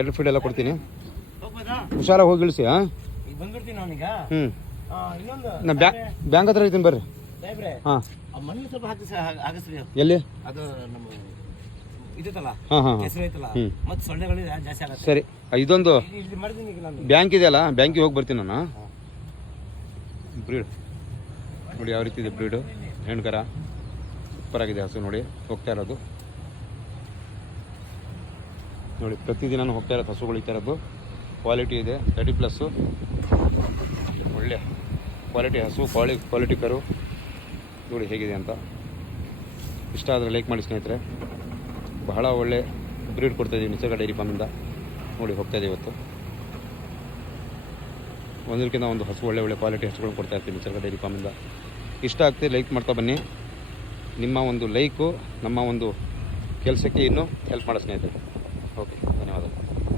ಎರಡು ಫೀಡ್ ಎಲ್ಲ ಕೊಡ್ತೀನಿ. ಹುಷಾರಾಗಿ ಹೋಗಿ ಇಳಿಸಿ ಹಾಂ ಹ್ಞೂ ನಾ ಬ್ಯಾ ಬ್ಯಾಂಕ್ ಹತ್ರ ಇದ್ದೀನಿ ಬರ್ರಿ. ಹಾಂ. ಎಲ್ಲಿ? ಹಾಂ ಹಾಂ ಹಾಂ. ಸರಿ. ಇದೊಂದು ಬ್ಯಾಂಕ್ ಇದೆಯಲ್ಲ ಬ್ಯಾಂಕಿಗೆ ಹೋಗಿ ಬರ್ತೀನಿ ನಾನು. ಬ್ರೀಡ್. ನೋಡಿ ಯಾವ ರೀತಿ ಇದೆ ಬ್ರೀಡು. ಹೆಣ್ಕರ ಸೂಪರ್ ಆಗಿದೆ ಹಸು ನೋಡಿ. ಹೋಗ್ತಾ ಇರೋದು. ನೋಡಿ ಪ್ರತಿದಿನ ಹೋಗ್ತಾ ಇರೋದು ಹಸುಗಳು ಈ ಥರದ್ದು. ಕ್ವಾಲಿಟಿ ಇದೆ ತರ್ಟಿ ಪ್ಲಸ್ಸು ಒಳ್ಳೆ ಕ್ವಾಲಿಟಿ ಹಸು ಕ್ವಾಲಿ ಕ್ವಾಲಿಟಿ ಕರು. ನೋಡಿ ಹೇಗಿದೆ ಅಂತ. ಇಷ್ಟ ಆದರೆ ಲೈಕ್ ಮಾಡಿ ಸ್ನೇಹಿತರೆ. ಬಹಳ ಒಳ್ಳೆ ಬ್ರೀಡ್ ಕೊಡ್ತಾಯಿದ್ದೀವಿ ನಿಸರ್ಗ ಡೈರಿ ಫಾರ್ಮಿಂದ ನೋಡಿ ಹೋಗ್ತಾ ಇದೆ ಇವತ್ತು. ಒಂದಕ್ಕಿಂತ ಒಂದು ಹಸು, ಒಳ್ಳೆ ಒಳ್ಳೆ ಕ್ವಾಲಿಟಿ ಹಸುಗಳು ಕೊಡ್ತಾ ಇರ್ತೀನಿ ನಿಸರ್ಗ ಡೈರಿ ಫಾರ್ಮಿಂದ ಇಷ್ಟ ಆಗ್ತದೆ ಲೈಕ್ ಮಾಡ್ತಾ ಬನ್ನಿ. ನಿಮ್ಮ ಒಂದು ಲೈಕು ನಮ್ಮ ಒಂದು ಕೆಲಸಕ್ಕೆ ಇನ್ನೂ ಹೆಲ್ಪ್ ಮಾಡೋ ಸ್ನೇಹಿತರೆ. ಓಕೆ